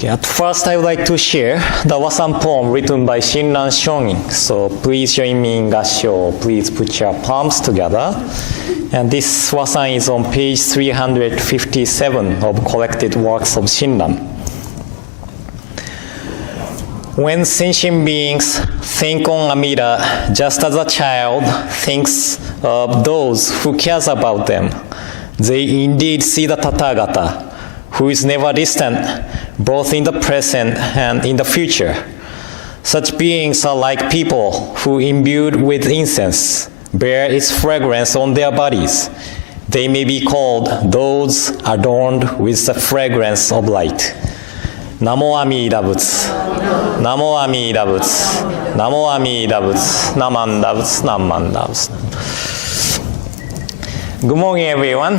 Okay, at first, I would like to share the Wasan poem written by Shinran Shonin. So please join me in Gassho. Please put your palms together. And this Wasan is on page 357 of collected works of Shinran. When sentient beings think on Amida just as a child thinks of those who cares about them, they indeed see the Tathagata, who is never distant, both in the present and in the future. Such beings are like people who, imbued with incense, bear its fragrance on their bodies. They may be called those adorned with the fragrance of light. Namo Amida Butsu. Namo Amida Butsu. Namo Amida Butsu. Namanda Butsu. Namanda Butsu. Good morning, everyone,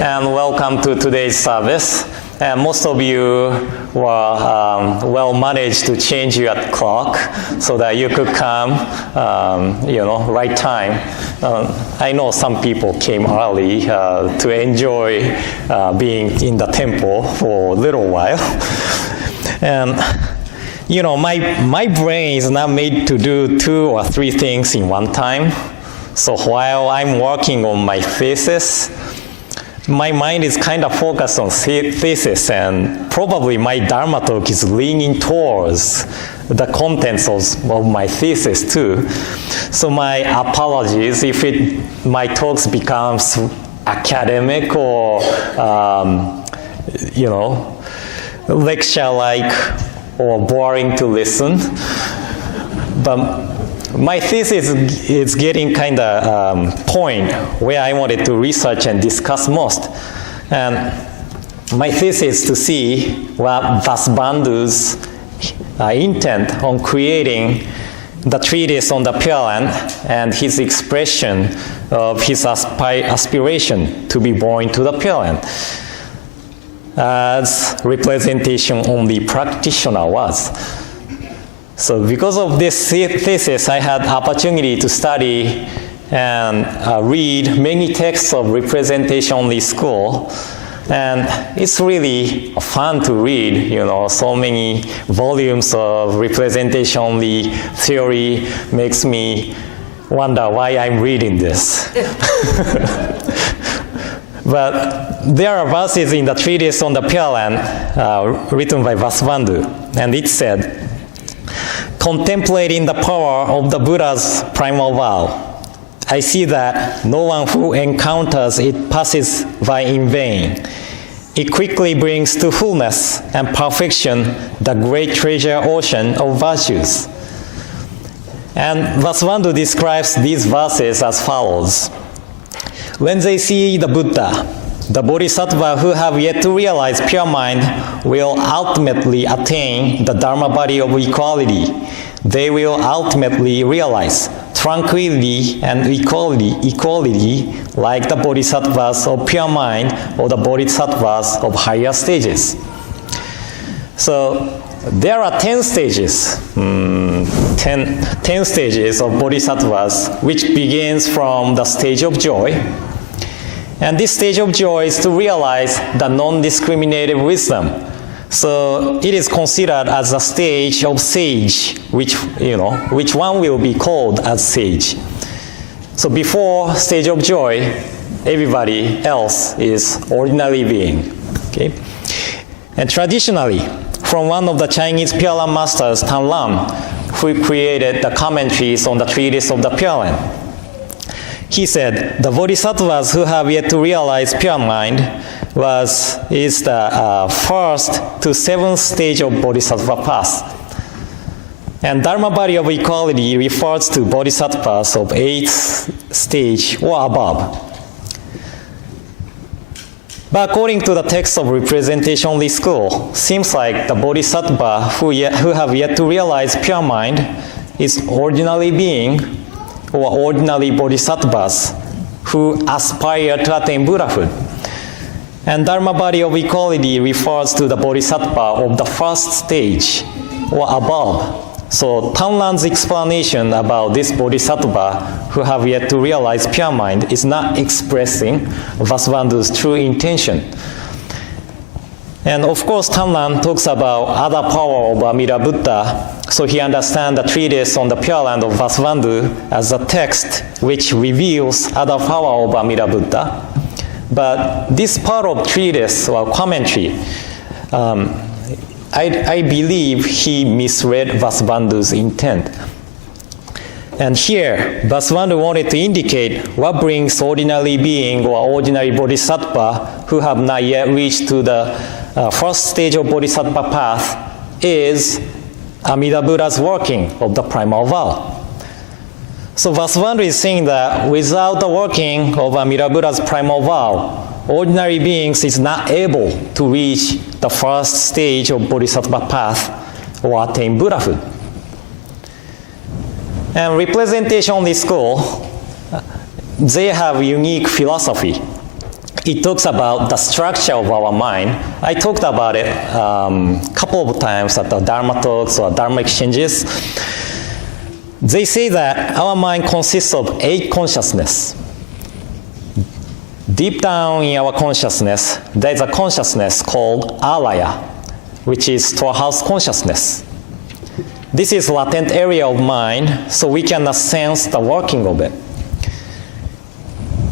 and welcome to today's service. And most of you were well managed to change your clock so that you could come, right time. I know some people came early to enjoy being in the temple for a little while. And my brain is not made to do 2 or 3 things in one time. So while I'm working on my thesis, my mind is kind of focused on thesis, and probably my Dharma talk is leaning towards the contents of my thesis too. So my apologies if my talks becomes academic or lecture-like or boring to listen. But my thesis is getting kind of point where I wanted to research and discuss most. And my thesis is to see what Vasubandhu's intent on creating the treatise on the Pure Land and his expression of his aspiration to be born to the Pure Land as representation on the practitioner was. So because of this thesis, I had opportunity to study and read many texts of representation only school. And it's really fun to read, so many volumes of representation only theory makes me wonder why I'm reading this. But there are verses in the treatise on the Pure Land written by Vasubandhu, and it said, contemplating the power of the Buddha's primal vow, I see that no one who encounters it passes by in vain. It quickly brings to fullness and perfection the great treasure ocean of virtues. And Vasubandhu describes these verses as follows. When they see the Buddha, the Bodhisattva who have yet to realize pure mind will ultimately attain the Dharma body of equality. They will ultimately realize tranquility and equality like the Bodhisattvas of pure mind or the Bodhisattvas of higher stages. So there are 10 stages, 10 stages of Bodhisattvas, which begins from the stage of joy. And this stage of joy is to realize the non-discriminative wisdom. So it is considered as a stage of sage, which one will be called as sage. So before stage of joy, everybody else is ordinary being. Okay? And traditionally, from one of the Chinese Pure Land masters, Tan Lam, who created the commentaries on the treatise of the Pure Land, he said, the Bodhisattvas who have yet to realize pure mind is the first to 7th stage of Bodhisattva path. And Dharma body of equality refers to Bodhisattvas of 8th stage or above. But according to the text of representation only school, seems like the Bodhisattva who have yet to realize pure mind is ordinary being or ordinary Bodhisattvas who aspire to attain Buddhahood. And Dharma body of equality refers to the Bodhisattva of the 1st stage or above. So Tan Lan's explanation about this Bodhisattva who have yet to realize pure mind is not expressing Vasubandhu's true intention. And of course, Tanran talks about other power of Amida Buddha, so he understands the treatise on the Pure Land of Vasubandhu as a text which reveals other power of Amida Buddha. But this part of treatise or commentary, I believe he misread Vasubandhu's intent. And here, Vasubandhu wanted to indicate what brings ordinary being or ordinary bodhisattva who have not yet reached to the first stage of bodhisattva path is Amida Buddha's working of the primal vow. So Vasubandhu is saying that without the working of Amida Buddha's primal vow, ordinary beings is not able to reach the first stage of bodhisattva path or attain Buddhahood. And representationalist school, they have unique philosophy. It talks about the structure of our mind. I talked about it a couple of times at the Dharma talks or Dharma exchanges. They say that our mind consists of 8 consciousness. Deep down in our consciousness, there is a consciousness called alaya, which is storehouse consciousness. This is latent area of mind, so we cannot sense the working of it.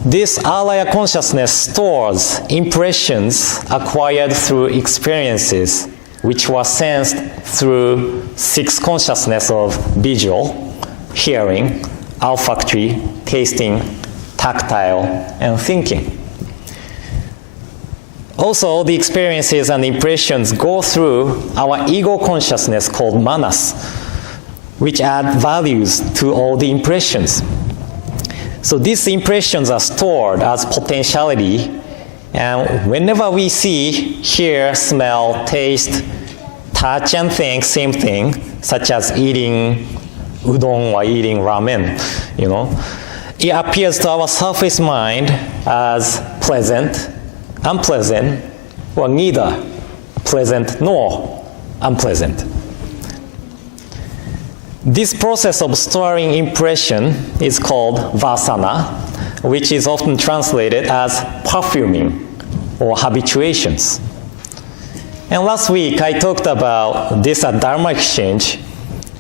This alaya consciousness stores impressions acquired through experiences, which were sensed through 6 consciousness of visual, hearing, olfactory, tasting, tactile, and thinking. Also, the experiences and impressions go through our ego consciousness called manas, which add values to all the impressions. So these impressions are stored as potentiality, and whenever we see, hear, smell, taste, touch, and think same thing, such as eating udon or eating ramen, it appears to our surface mind as pleasant, unpleasant, or neither pleasant nor unpleasant. This process of storing impression is called vasana, which is often translated as perfuming or habituations. And last week I talked about this at Dharma exchange,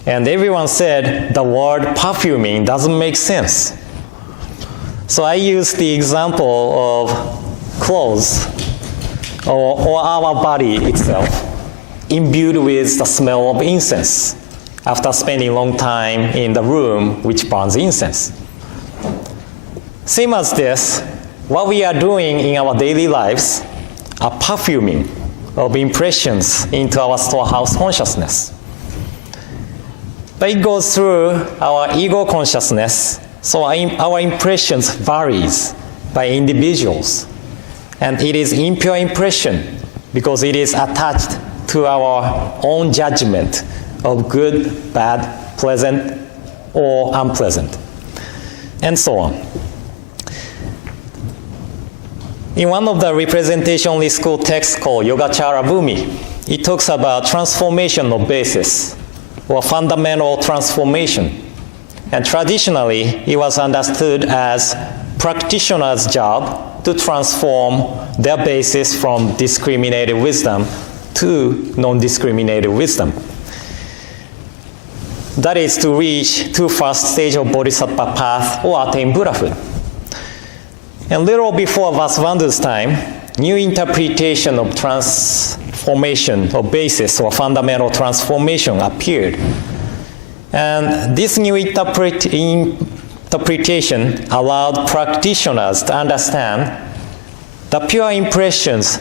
and everyone said the word perfuming doesn't make sense. So I used the example of clothes or our body itself imbued with the smell of incense after spending a long time in the room which burns incense. Same as this, what we are doing in our daily lives are perfuming of impressions into our storehouse consciousness. But it goes through our ego consciousness, so our impressions varies by individuals. And it is impure impression because it is attached to our own judgment of good, bad, pleasant, or unpleasant, and so on. In one of the representationalist school texts called Yogacara Bhumi, it talks about transformation of basis, or fundamental transformation. And traditionally, it was understood as practitioners' job to transform their basis from discriminated wisdom to non-discriminated wisdom. That is to reach to first stage of bodhisattva path or attain Buddhahood. And little before Vasubandhu's time, new interpretation of transformation of basis or fundamental transformation appeared. And this new interpretation allowed practitioners to understand the pure impressions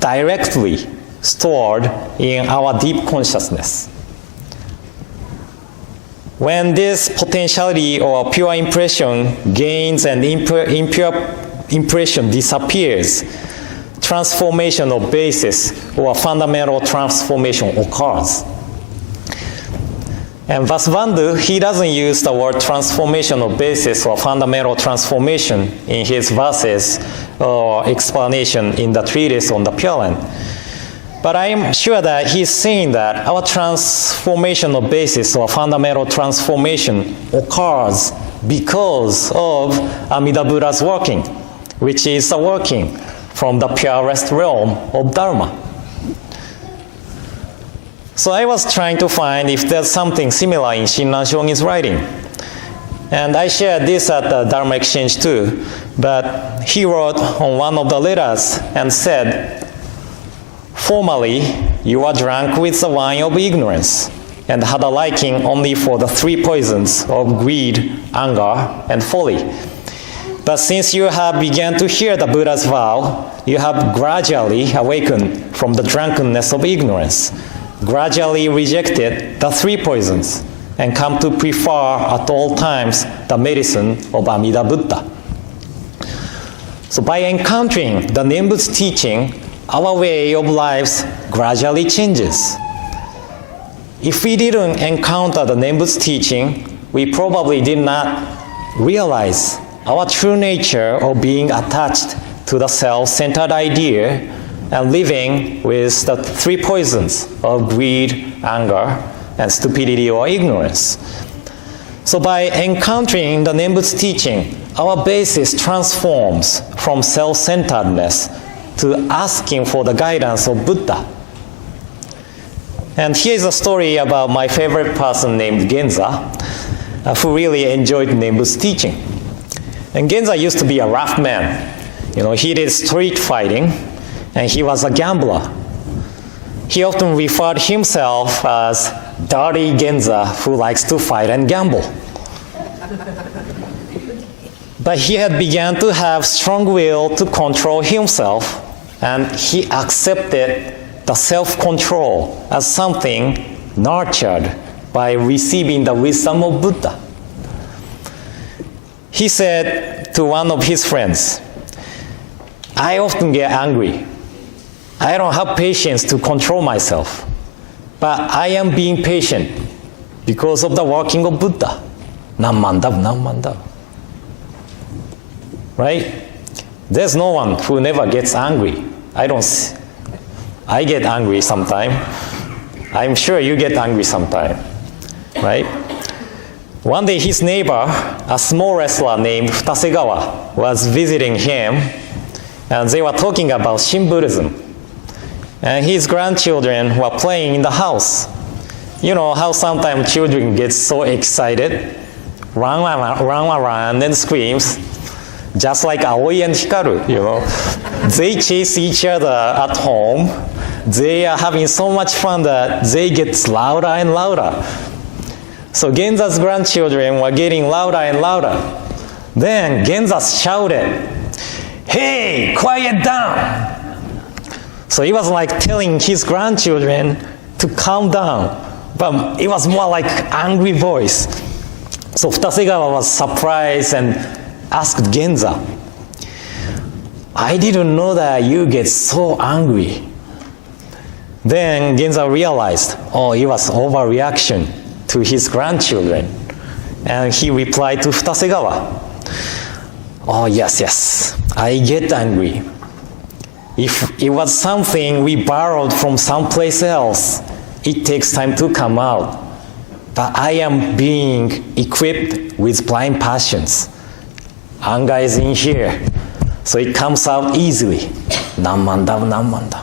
directly stored in our deep consciousness. When this potentiality or pure impression gains and impure impression disappears, transformation of basis or fundamental transformation occurs. And Vasubandhu, he doesn't use the word transformation of basis or fundamental transformation in his verses or explanation in the treatise on the Pure Land. But I am sure that he's saying that our transformation of basis or fundamental transformation occurs because of Amida Buddha's working, which is a working from the pure rest realm of Dharma. So I was trying to find if there's something similar in Shinran Shongin's writing. And I shared this at the Dharma exchange too, but he wrote on one of the letters and said, "Formerly, you were drunk with the wine of ignorance and had a liking only for the three poisons of greed, anger, and folly. But since you have begun to hear the Buddha's vow, you have gradually awakened from the drunkenness of ignorance, gradually rejected the three poisons, and come to prefer at all times the medicine of Amida Buddha." So by encountering the Nembutsu teaching, our way of lives gradually changes. If we didn't encounter the Nembutsu teaching, we probably did not realize our true nature of being attached to the self-centered idea and living with the three poisons of greed, anger, and stupidity or ignorance. So by encountering the Nembutsu teaching, our basis transforms from self-centeredness to asking for the guidance of Buddha. And here's a story about my favorite person named Genza, who really enjoyed Nembutsu teaching. And Genza used to be a rough man. He did street fighting, and he was a gambler. He often referred himself as Dirty Genza, who likes to fight and gamble. But he had begun to have strong will to control himself, and he accepted the self-control as something nurtured by receiving the wisdom of Buddha. He said to one of his friends, "I often get angry. I don't have patience to control myself, but I am being patient because of the working of Buddha." Nammandav. Right? There's no one who never gets angry. I get angry sometime. I'm sure you get angry sometime. Right? One day his neighbor, a small wrestler named Futasegawa, was visiting him, and they were talking about Shin Buddhism. And his grandchildren were playing in the house. You know how sometimes children get so excited, run around and screams, just like Aoi and Hikaru, They chase each other at home. They are having so much fun that they get louder and louder. So Genza's grandchildren were getting louder and louder. Then Genza shouted, "Hey, quiet down!" So he was like telling his grandchildren to calm down, but it was more like angry voice. So Futasegawa was surprised and asked Genza, "I didn't know that you get so angry." Then Genza realized, it was overreaction to his grandchildren. And he replied to Futasegawa, yes, I get angry. If it was something we borrowed from someplace else, it takes time to come out. But I am being equipped with blind passions. Anger is in here, so it comes out easily. Nammandav.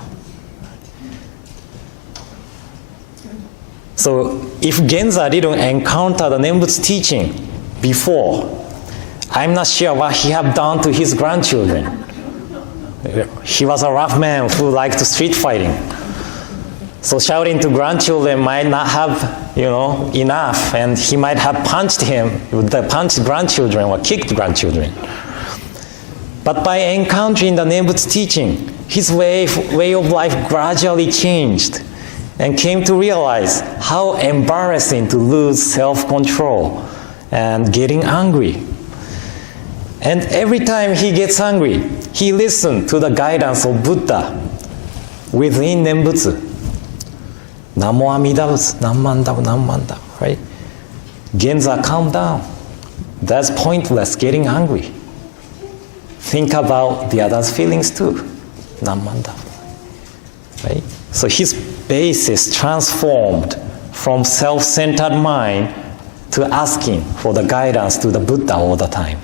So if Genza didn't encounter the Nembutsu teaching before, I'm not sure what he had done to his grandchildren. He was a rough man who liked street fighting. So shouting to grandchildren might not have, enough, and he might have punched grandchildren or kicked grandchildren. But by encountering the Nembutsu teaching, his way of life gradually changed and came to realize how embarrassing to lose self-control and getting angry. And every time he gets angry, he listened to the guidance of Buddha within Nembutsu. Namo Amida Butsu, Nammandav, right? Genza, calm down. That's pointless getting angry. Think about the other's feelings too. Nammandav, right? So his basis transformed from self-centered mind to asking for the guidance to the Buddha all the time.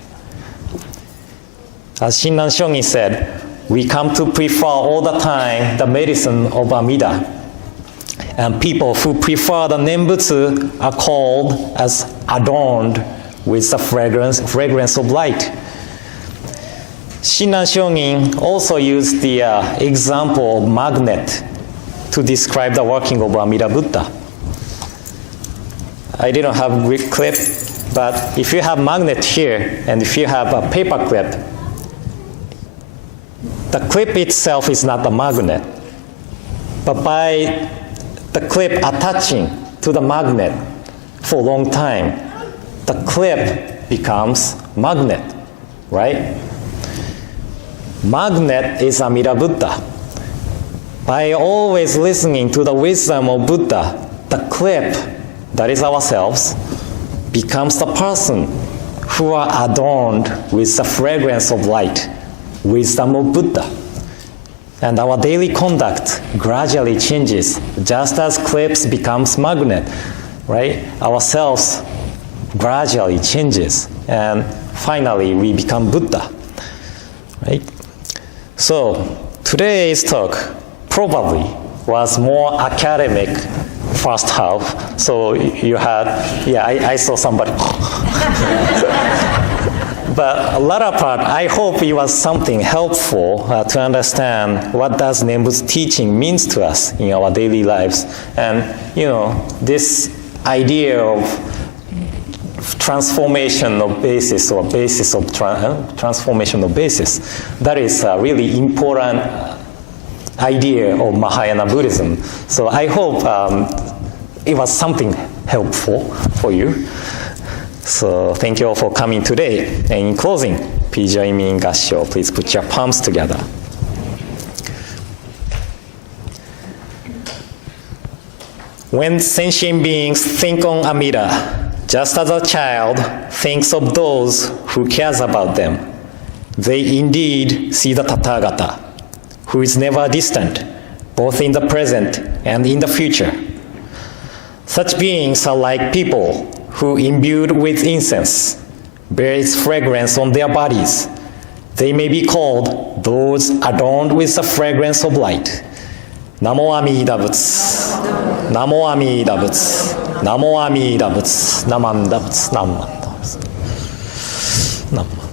As Shinran Shongin said, we come to prefer all the time the medicine of Amida. And people who prefer the Nembutsu are called as adorned with the fragrance of light. Shinran Shongin also used the example of magnet to describe the working of Amida Buddha. I didn't have a clip, but if you have magnet here and if you have a paper clip, the clip itself is not the magnet, but by the clip attaching to the magnet for a long time, the clip becomes magnet, right? Magnet is Amida Buddha. By always listening to the wisdom of Buddha, the clip, that is ourselves, becomes the person who are adorned with the fragrance of light, wisdom of Buddha. And our daily conduct gradually changes, just as clips becomes magnet, right? Ourselves gradually changes, and finally we become Buddha, right? So today's talk probably was more academic first half. So you had, I saw somebody. But a latter part, I hope it was something helpful to understand what does Nembutsu teaching means to us in our daily lives. And, this idea of transformation of basis or basis of transformation of basis, that is a really important idea of Mahayana Buddhism. So I hope it was something helpful for you. So thank you all for coming today. And in closing, please join me in Gassho. Please put your palms together. When sentient beings think on Amida, just as a child thinks of those who cares about them, they indeed see the Tathagata, who is never distant, both in the present and in the future. Such beings are like people who, imbued with incense, bear its fragrance on their bodies. They may be called those adorned with the fragrance of light. Namo Amida Butsu. Namo Amida Butsu. Namo Amida Butsu. Namanda Butsu. Namanda Butsu.